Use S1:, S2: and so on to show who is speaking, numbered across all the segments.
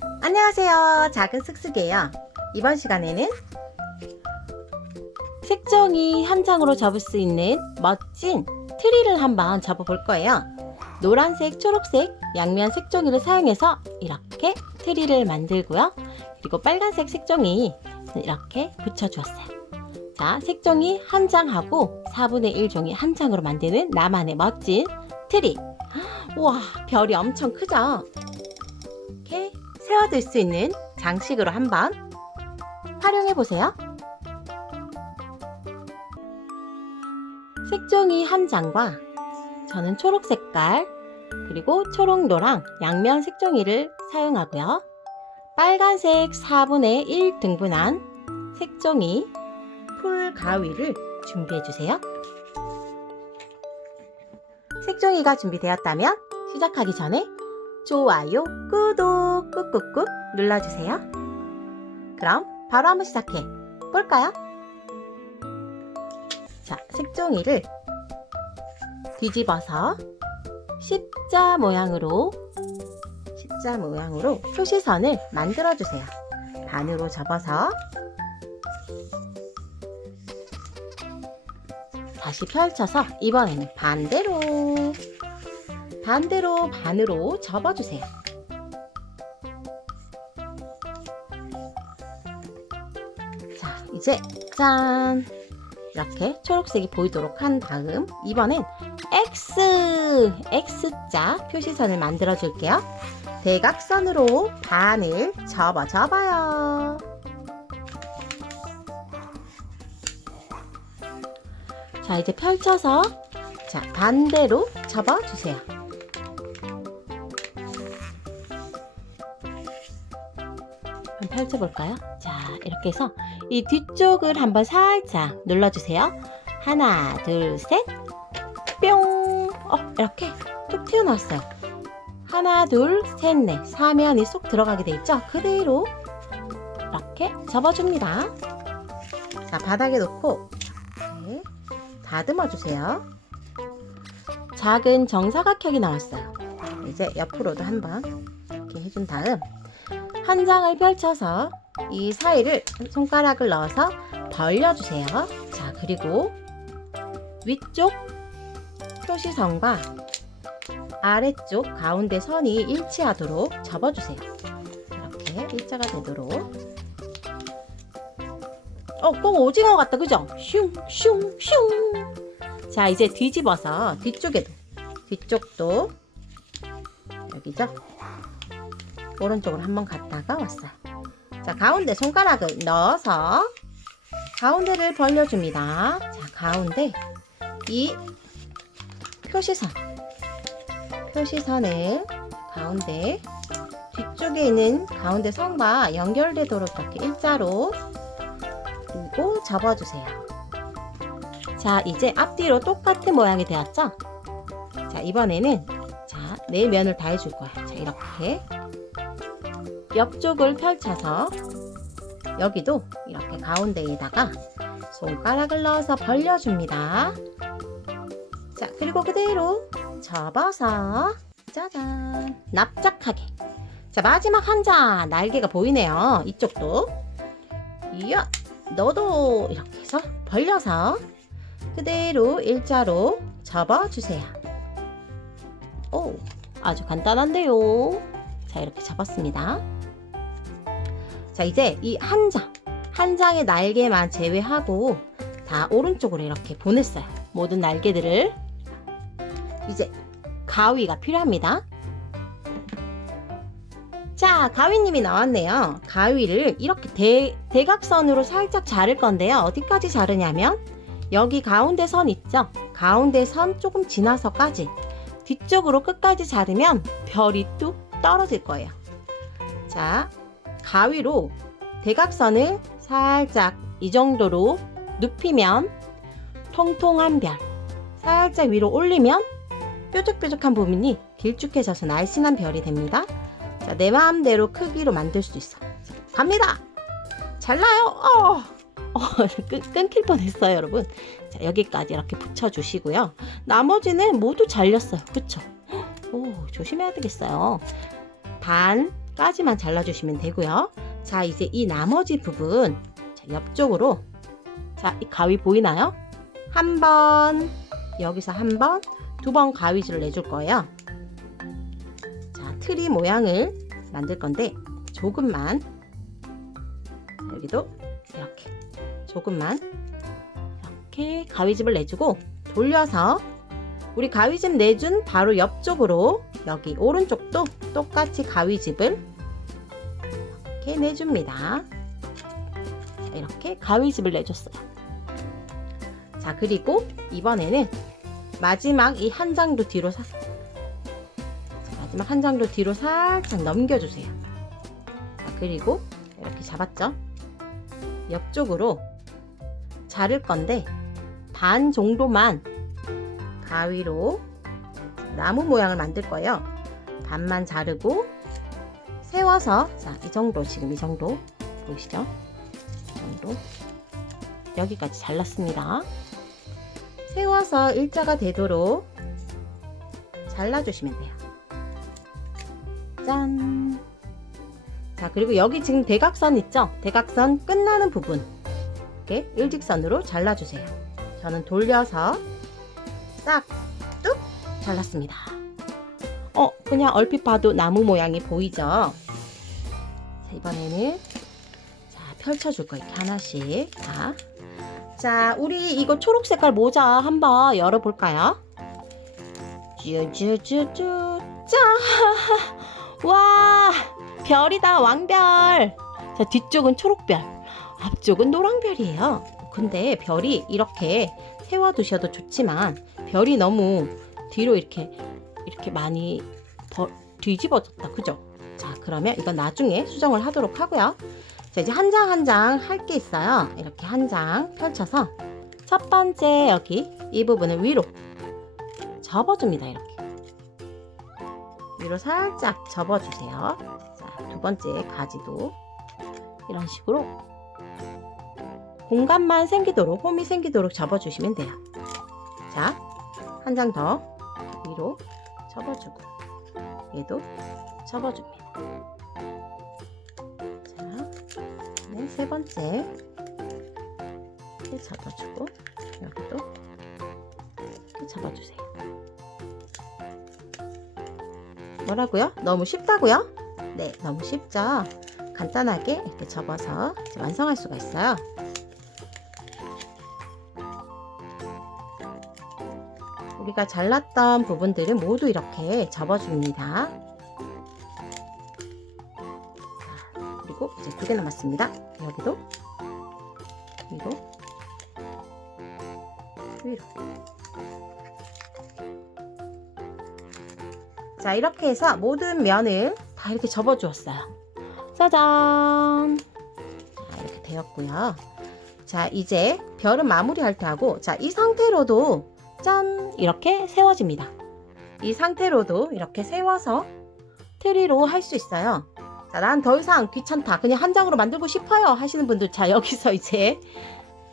S1: 안녕하세요. 작은 쓱쓱이에요. 이번 시간에는 색종이 한 장으로 접을 수 있는 멋진 트리를 한번 접어볼 거예요. 노란색, 초록색, 양면 색종이를 사용해서 이렇게 트리를 만들고요. 그리고 빨간색 색종이 이렇게 붙여주었어요. 자, 색종이 한 장하고 4분의 1 종이 한 장으로 만드는 나만의 멋진 트리. 우와, 별이 엄청 크죠? 이렇게 세워둘 수 있는 장식으로 한번 활용해 보세요. 색종이 한 장과 저는 초록 색깔 그리고 초록 노랑 양면 색종이를 사용하고요. 빨간색 4분의 1 등분한 색종이 풀 가위를 준비해 주세요. 색종이가 준비되었다면 시작하기 전에 좋아요, 구독 꾹꾹꾹 눌러주세요. 그럼 바로 한번 시작해 볼까요? 자, 색종이를 뒤집어서 십자 모양으로 십자 모양으로 표시선을 만들어 주세요. 반으로 접어서 다시 펼쳐서 이번에는 반대로 반대로 반으로 접어주세요. 자, 이제 짠! 이렇게 초록색이 보이도록 한 다음 이번엔 X! X자 표시선을 만들어 줄게요. 대각선으로 반을 접어 접어요. 자, 이제 펼쳐서 자, 반대로 접어 주세요. 펼쳐볼까요? 자, 이렇게 해서 이 뒤쪽을 한번 살짝 눌러주세요. 하나, 둘, 셋, 뿅! 어, 이렇게 툭 튀어나왔어요. 하나, 둘, 셋, 넷. 사면이 쏙 들어가게 돼 있죠? 그대로 이렇게 접어줍니다. 자, 바닥에 놓고 다듬어 주세요. 작은 정사각형이 나왔어요. 이제 옆으로도 한번 이렇게 해준 다음 한 장을 펼쳐서 이 사이를 손가락을 넣어서 벌려주세요. 자, 그리고 위쪽 표시선과 아래쪽 가운데 선이 일치하도록 접어주세요. 이렇게 일자가 되도록. 어, 꼭 오징어 같다, 그죠? 슝, 슝, 슝. 자, 이제 뒤집어서 뒤쪽에도, 뒤쪽도, 여기죠? 오른쪽으로 한번 갔다가 왔어요. 자, 가운데 손가락을 넣어서 가운데를 벌려줍니다. 자, 가운데 이 표시선, 표시선을 가운데 뒤쪽에 있는 가운데 선과 연결되도록 이렇게 일자로 그리고 접어주세요. 자, 이제 앞뒤로 똑같은 모양이 되었죠? 자, 이번에는 자, 네 면을 다 해줄 거야. 자, 이렇게 옆쪽을 펼쳐서 여기도 이렇게 가운데에다가 손가락을 넣어서 벌려줍니다. 자, 그리고 그대로 접어서 짜잔. 납작하게. 자 마지막 한자 날개가 보이네요. 이쪽도. 이야 너도 이렇게 해서 벌려서 그대로 일자로 접어주세요. 오 아주 간단한데요. 자 이렇게 접었습니다 자 이제 이 한 장 한 장의 날개만 제외하고 다 오른쪽으로 이렇게 보냈어요. 모든 날개들을. 이제 가위가 필요합니다. 자 가위님이 나왔네요. 가위를 이렇게 대, 대각선으로 살짝 자를 건데요. 어디까지 자르냐면 여기 가운데 선 있죠? 가운데 선 조금 지나서까지 뒤쪽으로 끝까지 자르면 별이 뚝 떨어질 거예요. 자 가위로 대각선을 살짝 이 정도로 눕히면 통통한 별 살짝 위로 올리면 뾰족뾰족한 부분이 길쭉해져서 날씬한 별이 됩니다. 자, 내 마음대로 크기로 만들 수 있어. 자, 갑니다. 잘라요. 어, 어 끊, 끊길 뻔했어요, 여러분. 자, 여기까지 이렇게 붙여주시고요. 나머지는 모두 잘렸어요. 그쵸? 오, 조심해야 되겠어요. 반 까지만 잘라주시면 되고요. 자, 이제 이 나머지 부분 자, 옆쪽으로 자, 이 가위 보이나요? 한 번, 여기서 한 번, 두 번 가위질을 내줄 거예요. 자, 트리 모양을 만들 건데 조금만 여기도 이렇게 조금만 이렇게 가위집을 내주고 돌려서 우리 가위집 내준 바로 옆쪽으로 여기 오른쪽도 똑같이 가위집을 이렇게 내줍니다. 자, 이렇게 가위집을 내줬어요. 자, 그리고 이번에는 마지막 이 한 장도 뒤로 사, 자, 마지막 한 장도 뒤로 살짝 넘겨주세요. 자, 그리고 이렇게 잡았죠? 옆쪽으로 자를 건데 반 정도만 가위로 나무 모양을 만들 거예요. 반만 자르고 세워서 자, 이 정도 지금 이 정도 보이시죠? 이 정도 여기까지 잘랐습니다. 세워서 일자가 되도록 잘라주시면 돼요. 짠! 자, 그리고 여기 지금 대각선 있죠? 대각선 끝나는 부분. 이렇게 일직선으로 잘라주세요. 저는 돌려서 싹, 뚝 잘랐습니다. 어, 그냥 얼핏 봐도 나무 모양이 보이죠? 자, 이번에는 자, 펼쳐줄 거 이렇게 하나씩. 자, 자, 우리 이거 초록 색깔 모자 한번 열어볼까요? 쭈쭈쭈쭈 짜! 와, 별이다 왕별. 자, 뒤쪽은 초록별, 앞쪽은 노랑별이에요. 근데 별이 이렇게 세워두셔도 좋지만 별이 너무 뒤로 이렇게 이렇게 많이 버, 뒤집어졌다, 그죠? 자, 그러면 이건 나중에 수정을 하도록 하고요. 자, 이제 한 장 한 장 할 게 있어요. 이렇게 한 장 펼쳐서 첫 번째 여기 이 부분을 위로 접어줍니다. 이렇게 위로 살짝 접어주세요. 자, 두 번째 가지도 이런 식으로 공간만 생기도록 홈이 생기도록 접어주시면 돼요. 자, 한 장 더 위로 접어주고 얘도 접어줍니다. 자, 네, 세 번째 이렇게 접어주고 여기도 이렇게 접어주세요. 뭐라고요? 너무 쉽다고요? 네, 너무 쉽죠? 간단하게 이렇게 접어서 완성할 수가 있어요. 우리가 잘랐던 부분들은 모두 이렇게 접어줍니다. 자, 그리고 이제 두 개 남았습니다. 여기도 위로 위로 자 이렇게 해서 모든 면을 다 이렇게 접어 주었어요 짜잔 자 이렇게 되었고요 자 이제 별은 마무리할 때 하고 자 이 상태로도 짠 이렇게 세워집니다 이 상태로도 이렇게 세워서 트리로 할 수 있어요 자 난 더 이상 귀찮다 그냥 한 장으로 만들고 싶어요 하시는 분들 자 여기서 이제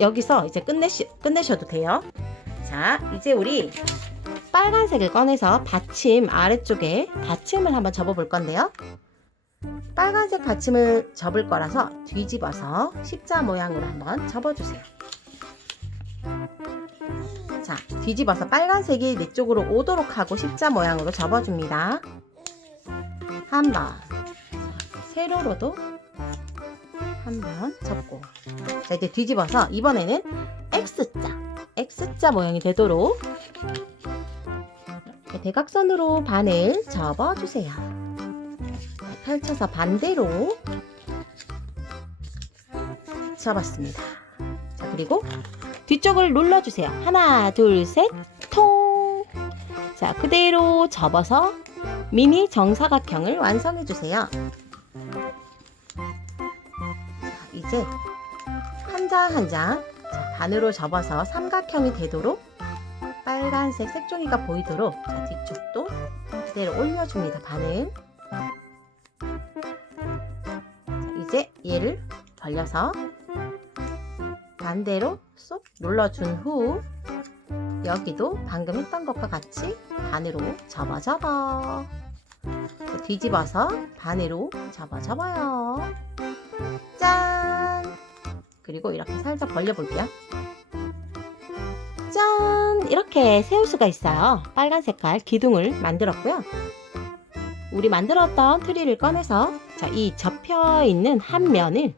S1: 여기서 이제 끝내시, 끝내셔도 돼요 자 이제 우리 빨간색을 꺼내서 받침 아래쪽에 받침을 한번 접어 볼 건데요. 빨간색 받침을 접을 거라서 뒤집어서 십자 모양으로 한번 접어주세요. 자, 뒤집어서 빨간색이 내 쪽으로 오도록 하고 십자 모양으로 접어줍니다. 한 번, 자, 세로로도 한 번 접고, 자 이제 뒤집어서 이번에는 X자, X자 모양이 되도록 대각선으로 반을 접어주세요. 펼쳐서 반대로 접었습니다. 자, 그리고 뒤쪽을 눌러주세요. 하나, 둘, 셋, 통! 자, 그대로 접어서 미니 정사각형을 완성해주세요. 자, 이제 한 장 한 장 반으로 접어서 삼각형이 되도록 빨간색 색종이가 보이도록 자, 뒤쪽도 그대로 올려줍니다. 반을. 자, 이제 얘를 벌려서 반대로 쏙 눌러준 후 여기도 방금 했던 것과 같이 반으로 접어 접어 뒤집어서 반으로 접어 접어요. 짠! 그리고 이렇게 살짝 벌려볼게요. 짠! 이렇게 세울 수가 있어요. 빨간 색깔 기둥을 만들었고요. 우리 만들었던 트리를 꺼내서 자, 이 접혀 있는 한 면을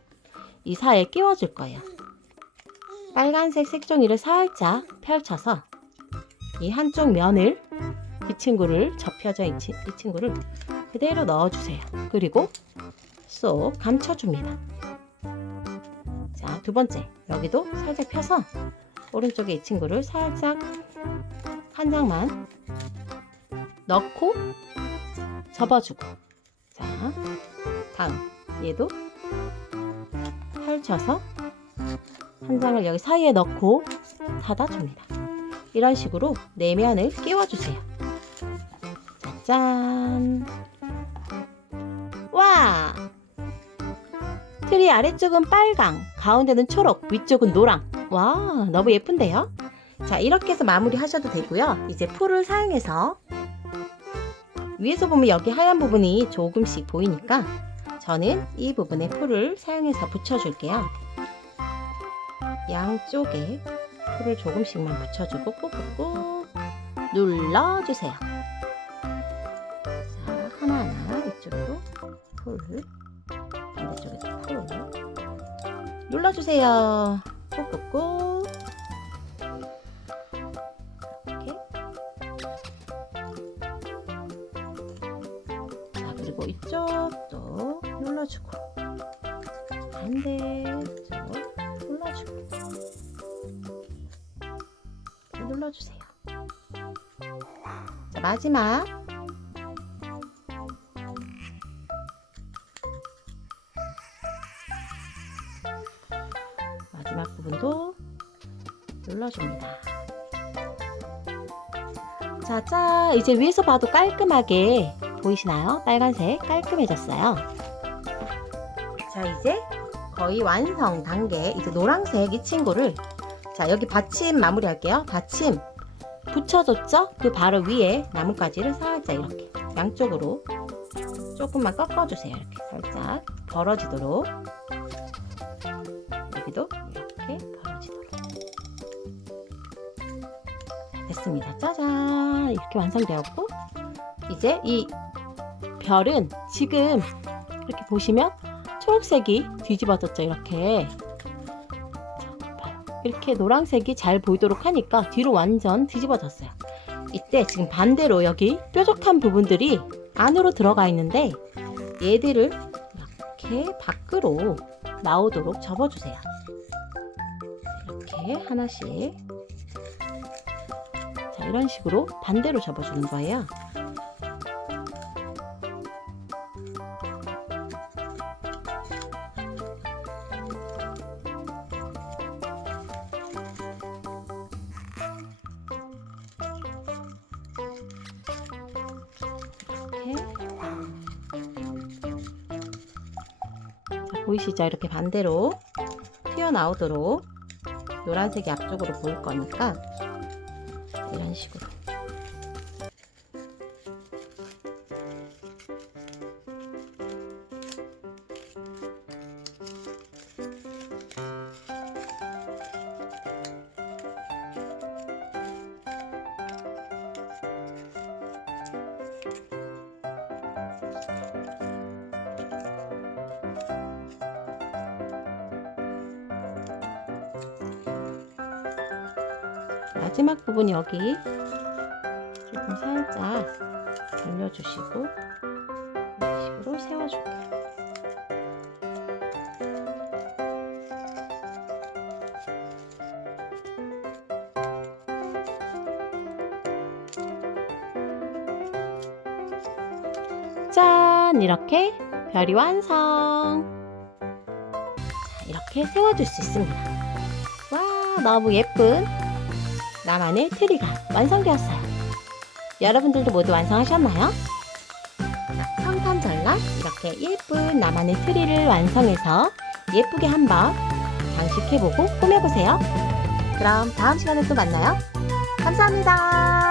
S1: 이 사이에 끼워줄 거예요. 빨간색 색종이를 살짝 펼쳐서 이 한쪽 면을 이 친구를 접혀져 있이 친구를 그대로 넣어주세요. 그리고 쏙 감춰줍니다. 자, 두 번째 여기도 살짝 펴서 오른쪽에 이 친구를 살짝 한 장만 넣고 접어주고 자 다음 얘도 펼쳐서 한 장을 여기 사이에 넣고 닫아줍니다. 이런 식으로 내면을 끼워주세요. 짠! 와! 트리 아래쪽은 빨강, 가운데는 초록, 위쪽은 노랑. 와, 너무 예쁜데요? 자, 이렇게 해서 마무리 하셔도 되고요. 이제 풀을 사용해서 위에서 보면 여기 하얀 부분이 조금씩 보이니까 저는 이 부분에 풀을 사용해서 붙여줄게요. 양쪽에 풀을 조금씩만 붙여주고 꾹꾹꾹 눌러주세요. 자, 하나하나 이쪽으로 풀, 반대쪽에도 풀 눌러주세요. 꾹꾹꾹 이렇게 자, 그리고 이쪽도 눌러주고 반대 눌러주세요. 자, 마지막 마지막 부분도 눌러줍니다. 자, 짜 이제 위에서 봐도 깔끔하게 보이시나요? 빨간색 깔끔해졌어요. 자, 이제 거의 완성 단계 이제 노란색 이 친구를 자 여기 받침 마무리 할게요. 받침 붙여줬죠? 그 바로 위에 나뭇가지를 살짝 이렇게 양쪽으로 조금만 꺾어주세요. 이렇게 살짝 벌어지도록. 여기도 이렇게 벌어지도록. 자, 됐습니다. 짜잔! 이렇게 완성되었고 이제 이 별은 지금 이렇게 보시면 초록색이 뒤집어졌죠? 이렇게. 이렇게 노란색이 잘 보이도록 하니까 뒤로 완전 뒤집어졌어요. 이때 지금 반대로 여기 뾰족한 부분들이 안으로 들어가 있는데 얘들을 이렇게 밖으로 나오도록 접어주세요. 이렇게 하나씩. 자 이런 식으로 반대로 접어주는 거예요 보이시죠? 이렇게 반대로 튀어나오도록 노란색이 앞쪽으로 보일 거니까 이런 식으로 마지막 부분 여기 조금 살짝 올려주시고 이런 식으로 세워줄게요. 짠! 이렇게 별이 완성! 자, 이렇게 세워줄 수 있습니다. 와, 너무 예쁜 나만의 트리가 완성되었어요. 여러분들도 모두 완성하셨나요? 성탄절날 이렇게 예쁜 나만의 트리를 완성해서 예쁘게 한번 장식해보고 꾸며보세요. 그럼 다음 시간에 또 만나요. 감사합니다.